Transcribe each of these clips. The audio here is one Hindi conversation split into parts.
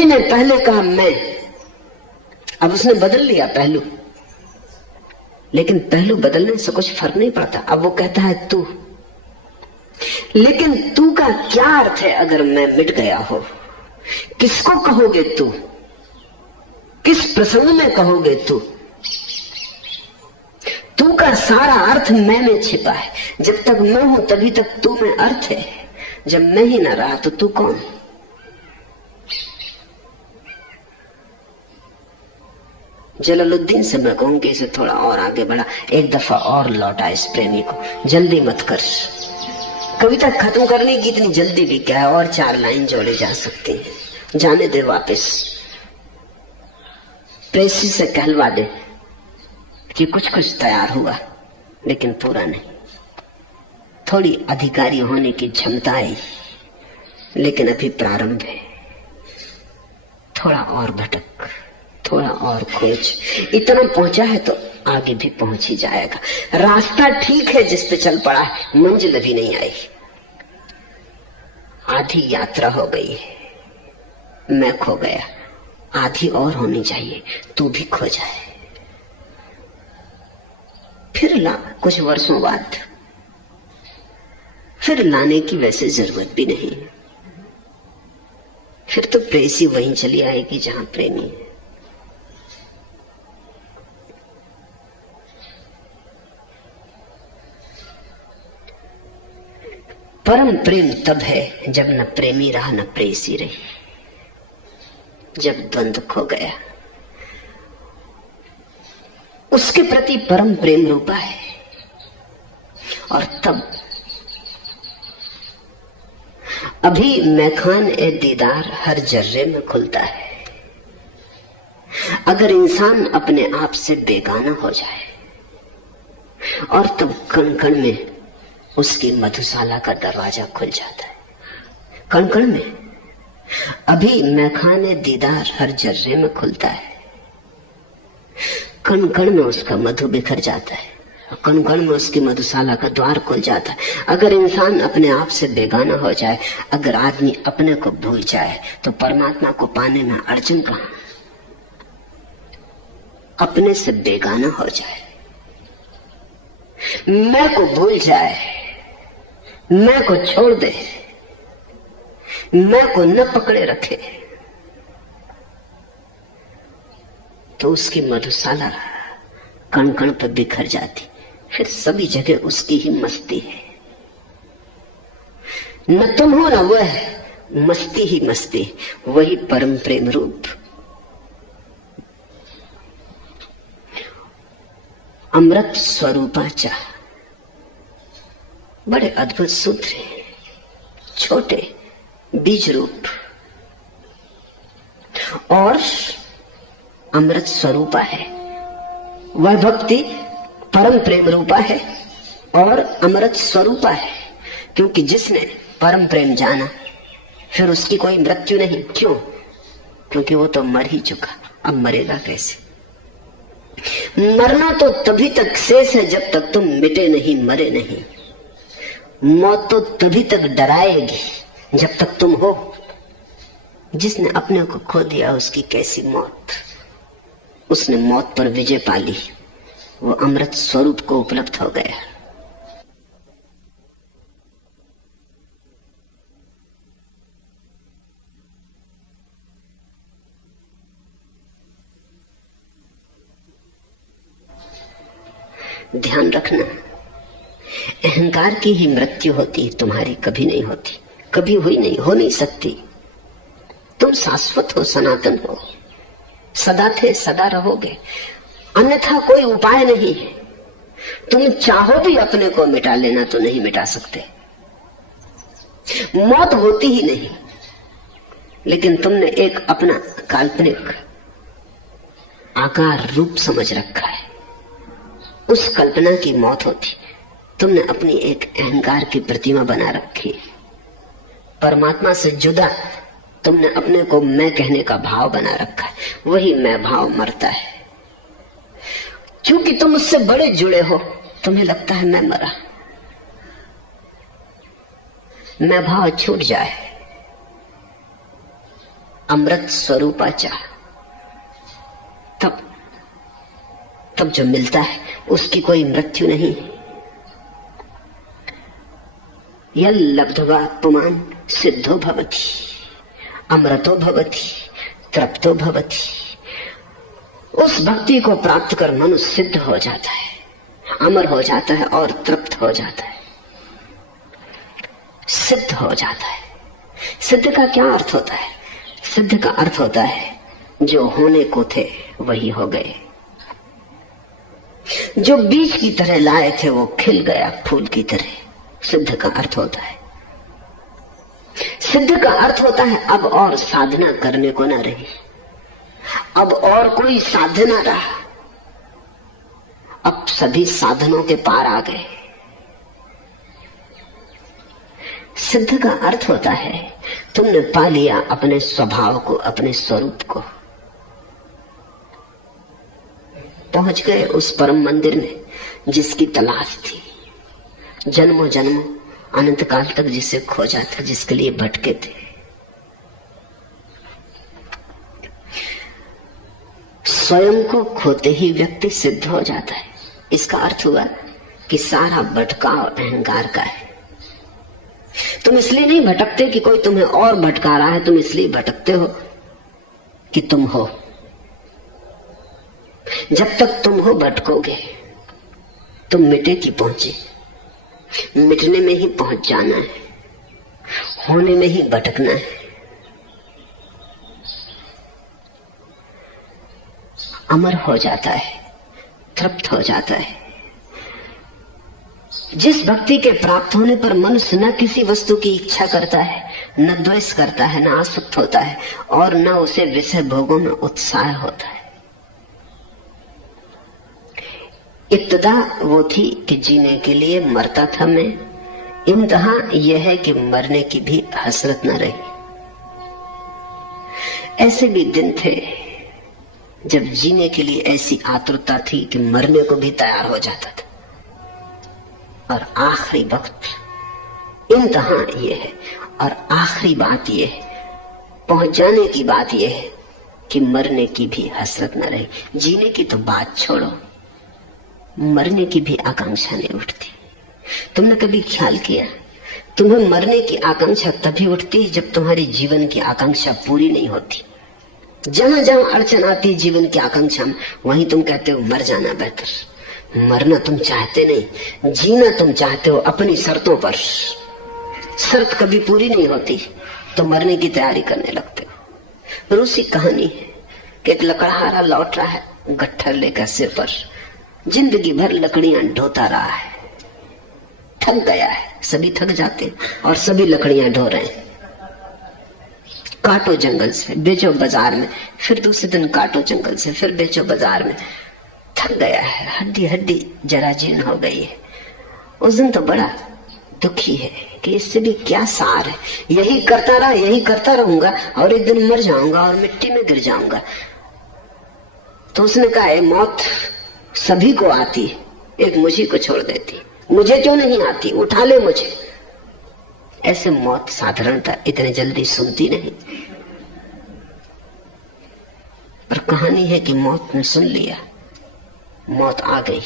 आदमी ने पहले कहा मैं, अब उसने बदल लिया पहलू, लेकिन पहलू बदलने से कुछ फर्क नहीं पड़ता। अब वो कहता है तू, लेकिन तू का क्या अर्थ है अगर मैं मिट गया हो? किसको कहोगे तू? किस प्रसंग में कहोगे तू? तू का सारा अर्थ मैं में छिपा है। जब तक मैं हूं तभी तक तू में अर्थ है। जब मैं ही ना रहा तो तू कौन? जलालुद्दीन से मैं कहूंगी इसे थोड़ा और आगे बढ़ा, एक दफा और लौटा इस प्रेमी को। जल्दी मत कर, कविता खत्म करने की इतनी जल्दी भी क्या है, और 4 लाइन जोड़े जा सकती हैं। जाने दे वापस, प्रेसी से कहलवा दे कि कुछ कुछ तैयार हुआ लेकिन पूरा नहीं। थोड़ी अधिकारी होने की क्षमता आई, लेकिन अभी प्रारंभ है। थोड़ा और भटक, थोड़ा और खोज, इतना पहुंचा है तो आगे भी पहुंच ही जाएगा। रास्ता ठीक है जिस पे चल पड़ा है, मंजिल अभी नहीं आई। आधी यात्रा हो गई है, मैं खो गया, आधी और होनी चाहिए, तू भी खो जाए। फिर ला कुछ वर्षों बाद, फिर लाने की वैसे जरूरत भी नहीं। फिर तो प्रेसी वहीं चली आएगी जहां प्रेमी है। परम प्रेम तब है जब न प्रेमी रहा न प्रेसी रही, जब द्वंद्व खो गया। उसके प्रति परम प्रेम रूपा है, और तब अभी मैखान ए दीदार हर जर्रे में खुलता है। अगर इंसान अपने आप से बेगाना हो जाए, और तब कण कण में उसकी मधुशाला का दरवाजा खुल जाता है। कण कण में अभी मैखाने दीदार हर जर्रे में खुलता है। कण कण में उसका मधु बिखर जाता है, कण कण में उसकी मधुशाला का द्वार खुल जाता है। अगर इंसान अपने आप से बेगाना हो जाए, अगर आदमी अपने को भूल जाए, तो परमात्मा को पाने में अड़चन कहां? अपने से बेगाना हो जाए, मैं को भूल जाए, मैं को छोड़ दे, मैं को न पकड़े रखे, तो उसकी मधुशाला कण कण पर बिखर जाती। फिर सभी जगह उसकी ही मस्ती है। न तुम हो न वह, मस्ती ही मस्ती, वही परम प्रेम रूप। अमृत स्वरूपाचा, बड़े अद्भुत सूत्र हैं, छोटे बीज रूप। और अमृत स्वरूपा है वह भक्ति, परम प्रेम रूपा है और अमृत स्वरूपा है। क्योंकि जिसने परम प्रेम जाना, फिर उसकी कोई मृत्यु नहीं। क्यों? क्योंकि वो तो मर ही चुका, अब मरेगा कैसे? मरना तो तभी तक शेष है जब तक तुम मिटे नहीं, मरे नहीं। मौत तो तभी तक डराएगी जब तक तुम हो। जिसने अपने को खो दिया उसकी कैसी मौत, उसने मौत पर विजय पा ली, वो अमृत स्वरूप को उपलब्ध हो गया। ध्यान रखना, अहंकार की ही मृत्यु होती, तुम्हारी कभी नहीं होती, कभी हुई नहीं, हो नहीं सकती। तुम शाश्वत हो, सनातन हो, सदा थे, सदा रहोगे, अन्यथा कोई उपाय नहीं है। तुम चाहो भी अपने को मिटा लेना तो नहीं मिटा सकते। मौत होती ही नहीं, लेकिन तुमने एक अपना काल्पनिक आकार रूप समझ रखा है, उस कल्पना की मौत होती। तुमने अपनी एक अहंकार की प्रतिमा बना रखी। परमात्मा से जुदा तुमने अपने को मैं कहने का भाव बना रखा है, वही मैं भाव मरता है। क्योंकि तुम उससे बड़े जुड़े हो, तुम्हें लगता है मैं मरा। मैं भाव छूट जाए, अमृत स्वरूपाचा, तब जो मिलता है उसकी कोई मृत्यु नहीं। यल लब्ध्वा पुमान सिद्धो भवति, अमृतो भवति, तृप्तो भवति। उस भक्ति को प्राप्त कर मनुष्य सिद्ध हो जाता है, अमर हो जाता है और तृप्त हो जाता है, सिद्ध हो जाता है। सिद्ध का क्या अर्थ होता है? सिद्ध का अर्थ होता है जो होने को थे वही हो गए, जो बीज की तरह लाए थे वो खिल गया फूल की तरह। सिद्ध का अर्थ होता है, सिद्ध का अर्थ होता है अब और साधना करने को ना रही, अब और कोई साधना रहा, अब सभी साधनों के पार आ गए। सिद्ध का अर्थ होता है तुमने पा लिया अपने स्वभाव को, अपने स्वरूप को, पहुंच गए उस परम मंदिर में जिसकी तलाश थी, जन्मों जन्मों अनंत काल तक जिसे खोजा था, जिसके लिए भटके थे। स्वयं को खोते ही व्यक्ति सिद्ध हो जाता है। इसका अर्थ हुआ कि सारा भटकाव अहंकार का है। तुम इसलिए नहीं भटकते कि कोई तुम्हें और भटका रहा है, तुम इसलिए भटकते हो कि तुम हो। जब तक तुम हो भटकोगे, तुम मिटे की पहुंचे, मिटने में ही पहुंच जाना है, होने में ही भटकना है। अमर हो जाता है, तृप्त हो जाता है। जिस भक्ति के प्राप्त होने पर मनुष्य न किसी वस्तु की इच्छा करता है, न द्वेष करता है, न आसक्त होता है और न उसे विषय भोगों में उत्साह होता है। इब्तदा वो थी कि जीने के लिए मरता था मैं, इंतहा यह है कि मरने की भी हसरत न रही। ऐसे भी दिन थे जब जीने के लिए ऐसी आतुरता थी कि मरने को भी तैयार हो जाता था। और आखिरी वक्त इंतहा ये है, और आखिरी बात ये है, पहुंच जाने की बात ये है कि मरने की भी हसरत न रही। जीने की तो बात छोड़ो, मरने की भी आकांक्षा नहीं उठती। तुमने कभी ख्याल किया, तुम्हें मरने की आकांक्षा तभी उठती जब तुम्हारी जीवन की आकांक्षा पूरी नहीं होती। जहां जहां अड़चन आती जीवन की आकांक्षा में, वहीं तुम कहते हो मर जाना बेहतर। मरना तुम चाहते नहीं, जीना तुम चाहते हो अपनी शर्तों पर। शर्त कभी पूरी नहीं होती तो मरने की तैयारी करने लगते हो। रूसी कहानी है कि एक लकड़हारा लौट रहा है गट्ठर लेकर सिर पर, जिंदगी भर लकड़ियां ढोता रहा है, थक गया है। सभी थक जाते और सभी लकड़ियां ढो रहे हैं। काटो जंगल से, बेचो बाजार में, फिर दूसरे दिन काटो जंगल से, फिर बेचो बाजार में। थक गया है, हड्डी हड्डी जराजीर्ण हो गई है। उस दिन तो बड़ा दुखी है कि इससे भी क्या सार है, यही करता रहा, यही करता रहूंगा और एक दिन मर जाऊंगा और मिट्टी में गिर जाऊंगा। तो उसने कहा है मौत सभी को आती, एक मुझे को छोड़ देती, मुझे क्यों नहीं आती, उठा ले मुझे। ऐसे मौत साधारणतः इतने जल्दी सुनती नहीं, पर कहानी है कि मौत ने सुन लिया, मौत आ गई।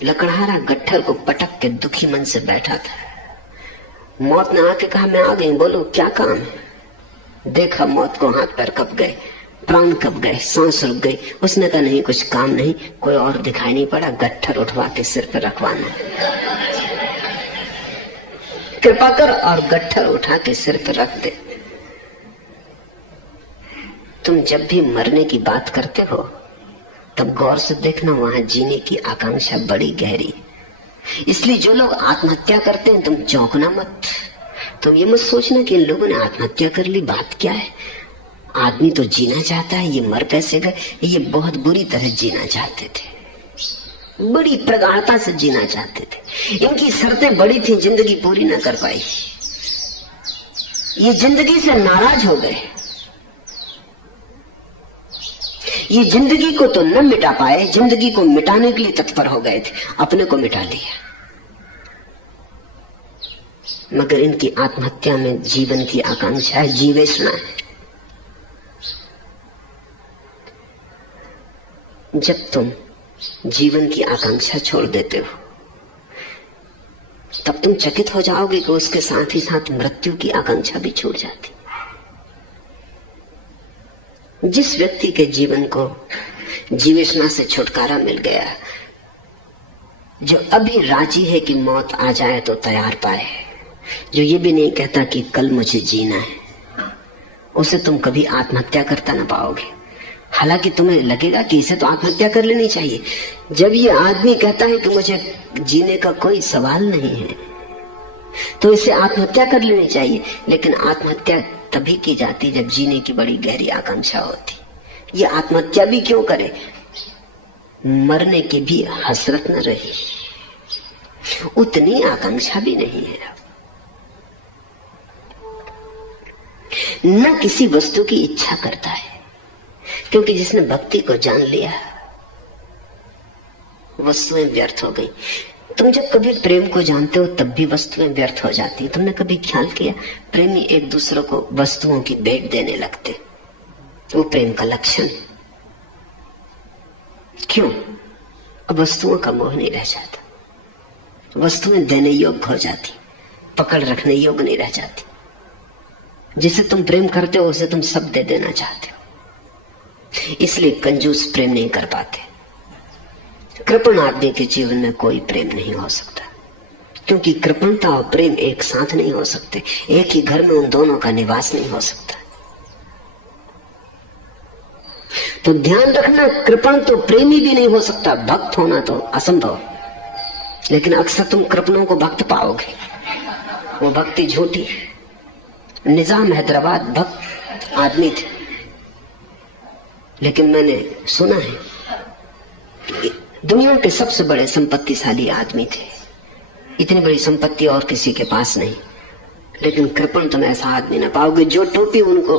लकड़हारा गट्ठर को पटक के दुखी मन से बैठा था। मौत ने आके कहा मैं आ गई, बोलो क्या काम है। देखा मौत को, हाथ पैर कप गए, प्राण कप गए, सांस रुक गई। उसने कहा नहीं कुछ काम नहीं, कोई और दिखाई नहीं पड़ा, गट्ठर उठवा के सिर पर रखवाना, कृपा कर और गट्ठर उठा के सिर पर रख दे। तुम जब भी मरने की बात करते हो तब गौर से देखना, वहां जीने की आकांक्षा बड़ी गहरी। इसलिए जो लोग आत्महत्या करते हैं तुम चौंकना मत। तुम ये मत सोचना कि इन लोगों ने आत्महत्या कर ली, बात क्या है। आदमी तो जीना चाहता है, ये मर कैसे गए। ये बहुत बुरी तरह जीना चाहते थे, बड़ी प्रगाढ़ता से जीना चाहते थे। इनकी शर्तें बड़ी थी, जिंदगी पूरी ना कर पाई। ये जिंदगी से नाराज हो गए, ये जिंदगी को तो न मिटा पाए, जिंदगी को मिटाने के लिए तत्पर हो गए थे, अपने को मिटा लिया। मगर इनकी आत्महत्या में जीवन की आकांक्षा है, जीवेषणा है। जब तुम जीवन की आकांक्षा छोड़ देते हो तब तुम चकित हो जाओगे कि उसके साथ ही साथ मृत्यु की आकांक्षा भी छूट जाती। जिस व्यक्ति के जीवन को जीवेषणा से छुटकारा मिल गया, जो अभी राजी है कि मौत आ जाए तो तैयार पाए, जो ये भी नहीं कहता कि कल मुझे जीना है, उसे तुम कभी आत्महत्या करता ना पाओगे। हालांकि तुम्हें लगेगा कि इसे तो आत्महत्या कर लेनी चाहिए। जब ये आदमी कहता है कि मुझे जीने का कोई सवाल नहीं है तो इसे आत्महत्या कर लेनी चाहिए, लेकिन आत्महत्या तभी की जाती जब जीने की बड़ी गहरी आकांक्षा होती। ये आत्महत्या भी क्यों करे, मरने की भी हसरत न रही, उतनी आकांक्षा भी नहीं है, न किसी वस्तु की इच्छा करता है, क्योंकि जिसने भक्ति को जान लिया वस्तुएं व्यर्थ हो गई। तुम जब कभी प्रेम को जानते हो तब भी वस्तुएं व्यर्थ हो जाती। तुमने कभी ख्याल किया, प्रेमी एक दूसरे को वस्तुओं की भेंट देने लगते, वो प्रेम का लक्षण है। क्यों? अब वस्तुओं का मोह नहीं रह जाता, वस्तुएं देने योग्य हो जाती, पकड़ रखने योग्य नहीं रह जाती। जिसे तुम प्रेम करते हो उसे तुम सब दे देना चाहते हो, इसलिए कंजूस प्रेम नहीं कर पाते। कृपण आदमी के जीवन में कोई प्रेम नहीं हो सकता, क्योंकि कृपणता और प्रेम एक साथ नहीं हो सकते, एक ही घर में उन दोनों का निवास नहीं हो सकता। तो ध्यान रखना, कृपण तो प्रेमी भी नहीं हो सकता, भक्त होना तो असंभव। लेकिन अक्सर तुम कृपणों को भक्त पाओगे, वो भक्ति झूठी। निजाम हैदराबाद भक्त आदमी थे, लेकिन मैंने सुना है कि दुनिया के सबसे बड़े संपत्तिशाली आदमी थे। इतनी बड़ी संपत्ति और किसी के पास नहीं, लेकिन कृपण तुम ऐसा आदमी ना पाओगे। जो टोपी उनको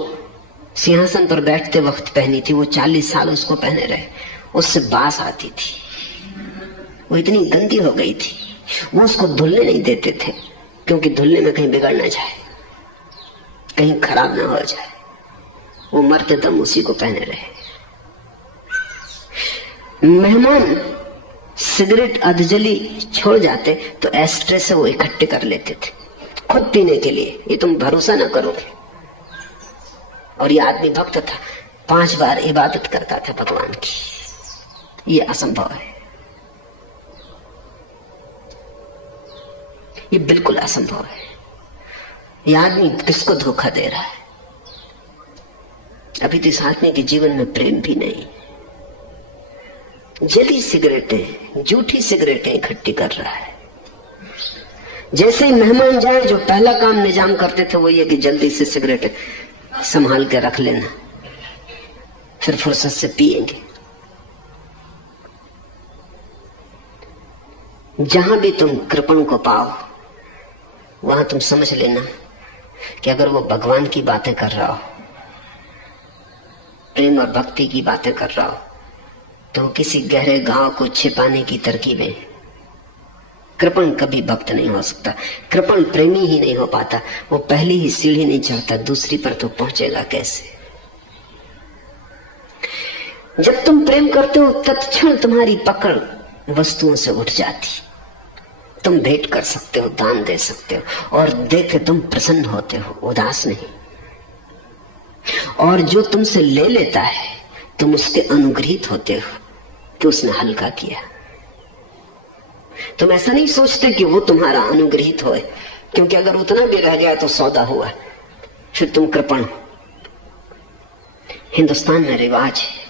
सिंहासन पर बैठते वक्त पहनी थी, वो 40 साल उसको पहने रहे, उससे बास आती थी, वो इतनी गंदी हो गई थी। वो उसको धुलने नहीं देते थे, क्योंकि धुलने में कहीं बिगड़ ना जाए, कहीं खराब ना हो जाए। वो मरते दम उसी को पहने रहे। मेहमान सिगरेट अधजली छोड़ जाते तो एस्ट्रे से वो इकट्ठे कर लेते थे खुद पीने के लिए। ये तुम भरोसा ना करोगे। और ये आदमी भक्त था, 5 बार इबादत करता था भगवान की। ये असंभव है, ये बिल्कुल असंभव है। ये आदमी किसको धोखा दे रहा है? अभी तो इस आदमी के जीवन में प्रेम भी नहीं, जली सिगरेटें, झूठी सिगरेटें इकट्ठी कर रहा है। जैसे ही मेहमान जाए, जो पहला काम निजाम करते थे वो ये कि जल्दी से सिगरेट संभाल के रख लेना, फिर फुर्सत से पिएंगे। जहां भी तुम कृपण को पाओ वहां तुम समझ लेना कि अगर वो भगवान की बातें कर रहा हो, प्रेम और भक्ति की बातें कर रहा हो, तो किसी गहरे घाव को छिपाने की तरकीबें। कृपण कभी भक्त नहीं हो सकता, कृपण प्रेमी ही नहीं हो पाता। वो पहली ही सीढ़ी नहीं चढ़ता, दूसरी पर तो पहुंचेगा कैसे? जब तुम प्रेम करते हो तत्क्षण तुम्हारी पकड़ वस्तुओं से उठ जाती। तुम भेंट कर सकते हो, दान दे सकते हो, और देखे तुम प्रसन्न होते हो, उदास नहीं। और जो तुमसे ले लेता है तुम उसके अनुग्रहित होते हो कि उसने हल्का किया। तुम ऐसा नहीं सोचते कि वो तुम्हारा अनुग्रहित होए, क्योंकि अगर उतना भी रह गया तो सौदा हुआ, फिर तुम कृपण। हिंदुस्तान में रिवाज है,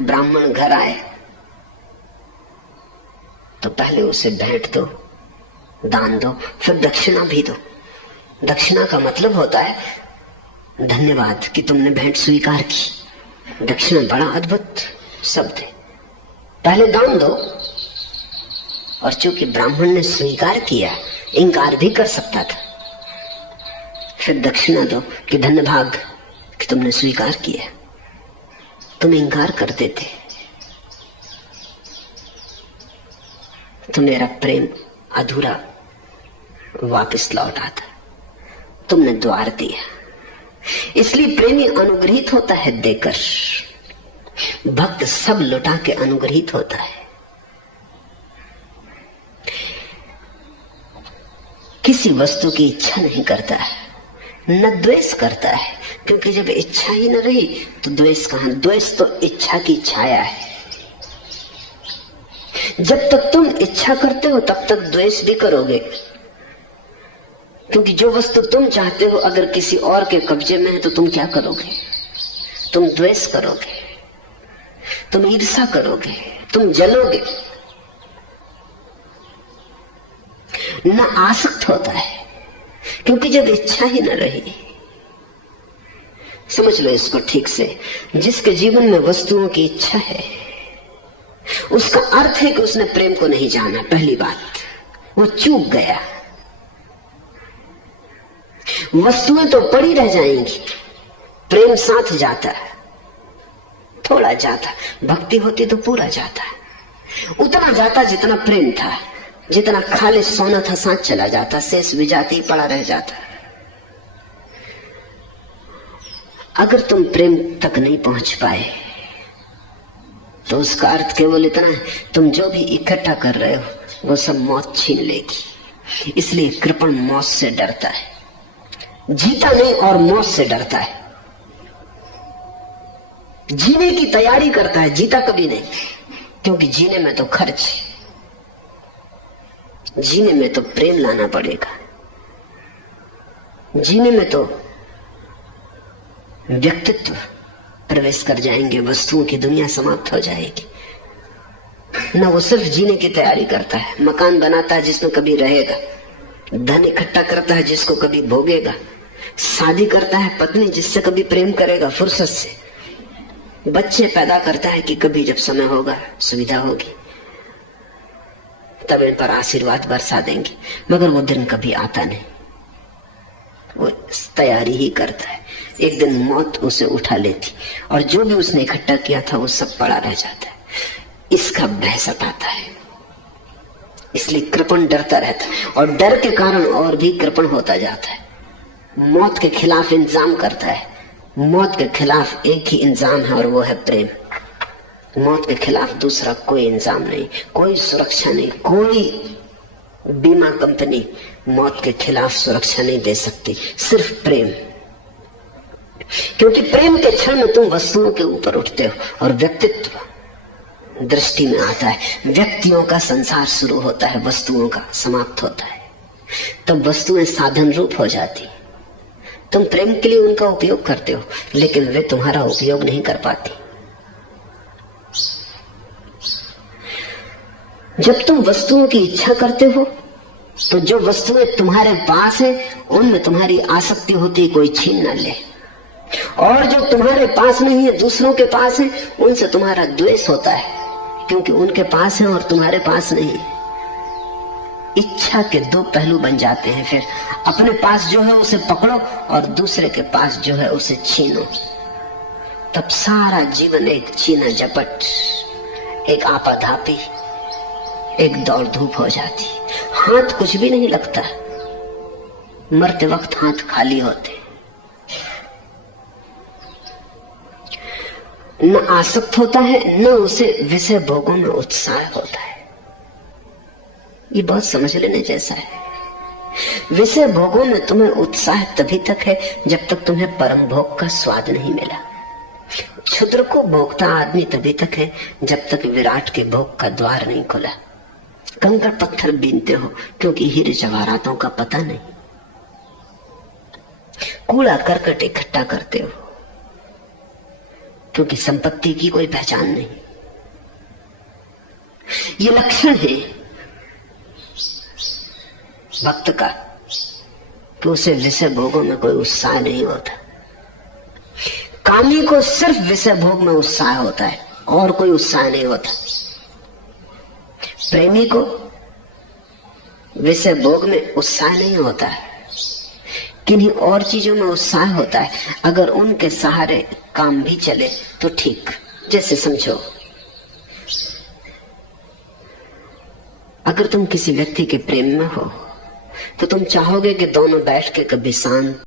ब्राह्मण घर आए तो पहले उसे भेंट दो, दान दो, फिर दक्षिणा भी दो। दक्षिणा का मतलब होता है धन्यवाद कि तुमने भेंट स्वीकार की। दक्षिणा बड़ा अद्भुत शब्द है। पहले दान दो, और चूंकि ब्राह्मण ने स्वीकार किया, इंकार भी कर सकता था, फिर दक्षिणा दो कि धन्यभाग कि तुमने स्वीकार किया। तुम इंकार करते थे तो मेरा प्रेम अधूरा वापस लौट आता। तुमने द्वार दिया, इसलिए प्रेमी अनुग्रहित होता है देकर, भक्त सब लुटा के अनुग्रहित होता है। किसी वस्तु की इच्छा नहीं करता है, न द्वेष करता है, क्योंकि जब इच्छा ही न रही तो द्वेष कहां। द्वेष तो इच्छा की छाया है। जब तक तुम इच्छा करते हो तब तक द्वेष भी करोगे, क्योंकि जो वस्तु तुम चाहते हो अगर किसी और के कब्जे में है तो तुम क्या करोगे? तुम द्वेष करोगे, तुम ईर्ष्या करोगे, तुम जलोगे। न आसक्त होता है, क्योंकि जब इच्छा ही न रही। समझ लो इसको ठीक से, जिसके जीवन में वस्तुओं की इच्छा है उसका अर्थ है कि उसने प्रेम को नहीं जाना। पहली बात, वो चूक गया। वस्तुएं तो पड़ी रह जाएंगी, प्रेम साथ जाता है, थोड़ा जाता। भक्ति होती तो पूरा जाता, उतना जाता जितना प्रेम था। जितना खालिश सोना था साथ चला जाता, शेष विजाती पड़ा रह जाता। अगर तुम प्रेम तक नहीं पहुंच पाए तो उसका अर्थ केवल इतना है, तुम जो भी इकट्ठा कर रहे हो वो सब मौत छीन लेगी। इसलिए कृपण मौत से डरता है, जीता नहीं और मौत से डरता है। जीने की तैयारी करता है, जीता कभी नहीं, क्योंकि जीने में तो खर्च, जीने में तो प्रेम लाना पड़ेगा, जीने में तो व्यक्तित्व प्रवेश कर जाएंगे, वस्तुओं की दुनिया समाप्त हो जाएगी। ना वो सिर्फ जीने की तैयारी करता है, मकान बनाता है जिसमें कभी रहेगा, धन इकट्ठा करता है जिसको कभी भोगेगा, शादी करता है पत्नी जिससे कभी प्रेम करेगा फुर्सत से, बच्चे पैदा करता है कि कभी जब समय होगा, सुविधा होगी, तब इन पर आशीर्वाद बरसा देंगे। मगर वो दिन कभी आता नहीं, वो तैयारी ही करता है। एक दिन मौत उसे उठा लेती और जो भी उसने इकट्ठा किया था वो सब पड़ा रह जाता है। इसका भय सताता है, इसलिए कृपण डरता रहता है और डर के कारण और भी कृपण होता जाता है। मौत के खिलाफ इंतजाम करता है। मौत के खिलाफ एक ही इंतजाम है और वो है प्रेम। मौत के खिलाफ दूसरा कोई इंतजाम नहीं, कोई सुरक्षा नहीं, कोई बीमा कंपनी मौत के खिलाफ सुरक्षा नहीं दे सकती, सिर्फ प्रेम। क्योंकि प्रेम के क्षण में तुम वस्तुओं के ऊपर उठते हो और व्यक्तित्व दृष्टि में आता है। व्यक्तियों का संसार शुरू होता है, वस्तुओं का समाप्त होता है। तब वस्तुएं साधन रूप हो जाती। तुम प्रेम के लिए उनका उपयोग करते हो, लेकिन वे तुम्हारा उपयोग नहीं कर पाती। जब तुम वस्तुओं की इच्छा करते हो तो जो वस्तुएं तुम्हारे पास है उनमें तुम्हारी आसक्ति होती, कोई छीन न ले। और जो तुम्हारे पास नहीं है, दूसरों के पास है, उनसे तुम्हारा द्वेष होता है, क्योंकि उनके पास है और तुम्हारे पास नहीं। इच्छा के दो पहलू बन जाते हैं। फिर अपने पास जो है उसे पकड़ो और दूसरे के पास जो है उसे छीनो। तब सारा जीवन एक छीना झपट, एक आपाधापी, एक दौड़ धूप हो जाती। हाथ कुछ भी नहीं लगता, मरते वक्त हाथ खाली होते। न आसक्त होता है, न उसे विषय भोगों में उत्साह होता है। ये बहुत समझ लेने जैसा है। विषय भोगों में तुम्हें उत्साह तभी तक है जब तक तुम्हें परम भोग का स्वाद नहीं मिला। क्षुद्र को भोगता आदमी तभी तक है जब तक विराट के भोग का द्वार नहीं खुला। कंकड़ पत्थर बीनते हो क्योंकि हीरे जवाहरातों का पता नहीं। कूड़ा करकट इकट्ठा करते हो क्योंकि संपत्ति की कोई पहचान नहीं। ये लक्षण है भक्त का कि उसे विषय भोगों में कोई उत्साह नहीं होता। कामी को सिर्फ विषय भोग में उत्साह होता है और कोई उत्साह नहीं होता। प्रेमी को विषय भोग में उत्साह नहीं होता है, किन्हीं और चीजों में उत्साह होता है। अगर उनके सहारे काम भी चले तो ठीक। जैसे समझो अगर तुम किसी व्यक्ति के प्रेम में हो तो तुम चाहोगे कि दोनों बैठ के कभी शांत